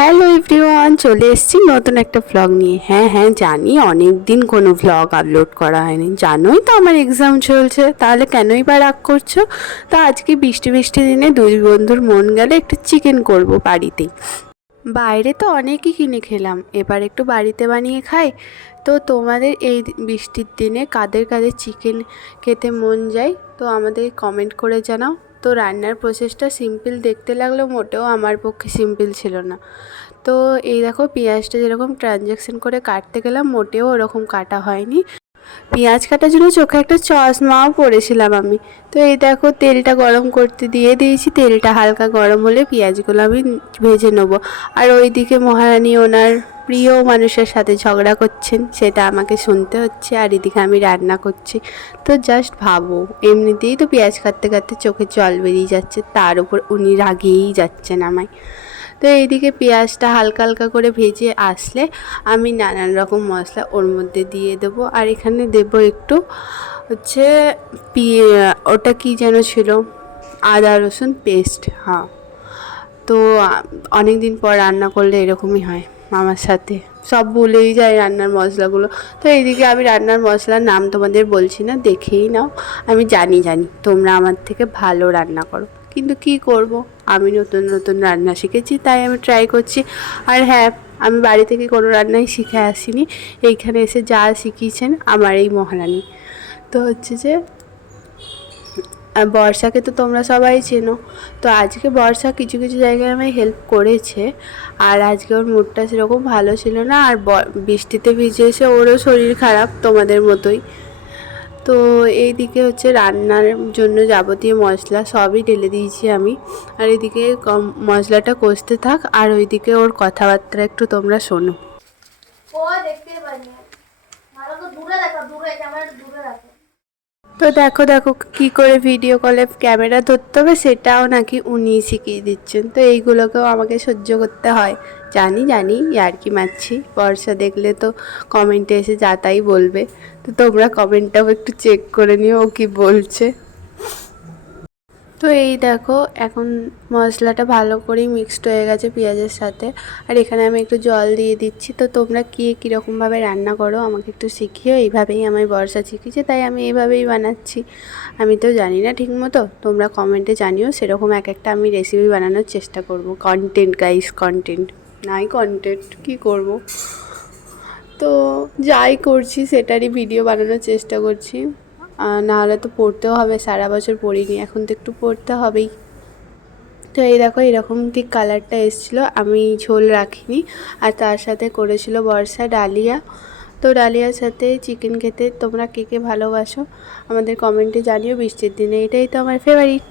Hello everyone, চলে এসেছি নতুন একটা ভ্লগ নিয়ে। হ্যাঁ জানি অনেক দিন কোনো ভ্লগ আপলোড করা হয়নি, জানোই তো আমার এক্সাম চলছে, তাহলে কেনই বা রাগ করছো। তো আজকে বৃষ্টি বৃষ্টি দিনে দুই বন্ধুর মন গেলে একটু চিকেন করব বাড়িতেই। বাইরে তো অনেকই কিনে খেলাম, এবার একটু বাড়িতে বানিয়ে খাই। তো তোমাদের এই বৃষ্টির দিনে কাদের কাদের চিকেন খেতে মন যায় তো আমাদের কমেন্ট করে জানাও। তো রান্নার প্রসেসটা সিম্পল দেখতে লাগলেও মোটেও আমার পক্ষে সিম্পল ছিল না। তো এই দেখো, পেঁয়াজটা যেরকম ট্রানজ্যাকশন করে কাটতে গেলাম মোটেও ওরকম কাটা হয়নি। পেঁয়াজ কাটার জন্য চোখে একটা চশমাও পরেছিলাম আমি। তো এই দেখো, তেলটা গরম করতে দিয়ে দিয়েছি, তেলটা হালকা গরম হলে পেঁয়াজগুলো আমি ভেজে নেবো। আর ওইদিকে মহারানী ওনার প্রিয় মানুষের সাথে ঝগড়া করছেন, সেটা আমাকে শুনতে হচ্ছে, আর এদিকে আমি রান্না করছি। তো জাস্ট ভাবো, এমনিতেই তো পেঁয়াজ কাটতে কাটতে চোখে জল বেরিয়ে যাচ্ছে, তার উপর উনি রাগিয়েই যাচ্ছেন আমায়। তো এইদিকে পেঁয়াজটা হালকা হালকা করে ভেজে আসলে আমি নানান রকম মশলা ওর মধ্যে দিয়ে দেবো। আর এখানে দেবো একটু হচ্ছে ওটা কি যেন ছিল, আদা রসুন পেস্ট। হ্যাঁ, তো অনেক দিন পর রান্না করলে এরকমই হয় আমার সাথে, সব ভুলেই যায় রান্নার মশলাগুলো। তো এইদিকে আমি রান্নার মশলার নাম তোমাদের বলছি না, দেখেই নাও। আমি জানি তোমরা আমার থেকে ভালো রান্না করো, কিন্তু কি করব, আমি নতুন নতুন রান্না শিখেছি তাই আমি ট্রাই করছি। আর হ্যাঁ, আমি বাড়ি থেকে কোনো রান্নাই শিখে আসিনি, এইখানে এসে যা শিখিয়েছেন আমার এই মহারানী। তো হচ্ছে যে আর বর্ষাকে তো তোমরা সবাই চেনো। তো আজকে বর্ষা কিছু কিছু জায়গায় আমায় হেল্প করেছে। আর আজকে ওর মুডটা সেরকম ভালো ছিল না, আর বৃষ্টিতে ভিজে এসে ওরও শরীর খারাপ তোমাদের মতোই। তো এইদিকে হচ্ছে রান্নার জন্য যাবতীয় মশলা সবই ঢেলে দিয়েছি আমি। আর এদিকে মশলাটা কষতে থাক, আর ওইদিকে ওর কথাবার্তা একটু তোমরা শোনো। ও দেখতে পারি না, ভালো তো দূরে দেখো, দূরে ক্যামেরা দূরে রাখো। তো দেখো দেখো কী করে ভিডিও কলে ক্যামেরা ধরতে হবে সেটাও নাকি উনিই শিখিয়ে দিচ্ছেন। তো এইগুলোকেও আমাকে সহ্য করতে হয়। জানি ইয়ার্কি মারছি, বর্ষা দেখলে তো কমেন্টে এসে যা তাই বলবে। তো তোমরা কমেন্টটাও একটু চেক করে নিও ও কী বলছে। তো এই দেখো, এখন মশলাটা ভালো করেই মিক্সড হয়ে গেছে পেঁয়াজের সাথে। আর এখানে আমি একটু জল দিয়ে দিচ্ছি। তো তোমরা কে কীরকমভাবে রান্না করো আমাকে একটু শিখিও। এইভাবেই আমায় বর্ষা শিখিয়েছে, তাই আমি এইভাবেই বানাচ্ছি। আমি তো জানি না ঠিক মতো, তোমরা কমেন্টে জানিও, সেরকম এক একটা আমি রেসিপি বানানোর চেষ্টা করব। কন্টেন্ট গাইস, কন্টেন্ট নাই, কন্টেন্ট কী করব। তো যাই করছি সেটারই ভিডিও বানানোর চেষ্টা করছি। নাহলে তো পড়তেও হবে, সারা বছর পড়িনি, এখন তো একটু পড়তে হবেই। তো এই দেখো, এরকম ঠিক কালারটা এসেছিলো, আমি ঝোল রাখিনি। আর তার সাথে করেছিল বর্ষা ডালিয়া। তো ডালিয়ার সাথে চিকেন খেতে তোমরা কে কে ভালোবাসো আমাদের কমেন্টে জানিও বৃষ্টির দিনে, এটাই তো আমার ফেভারিট।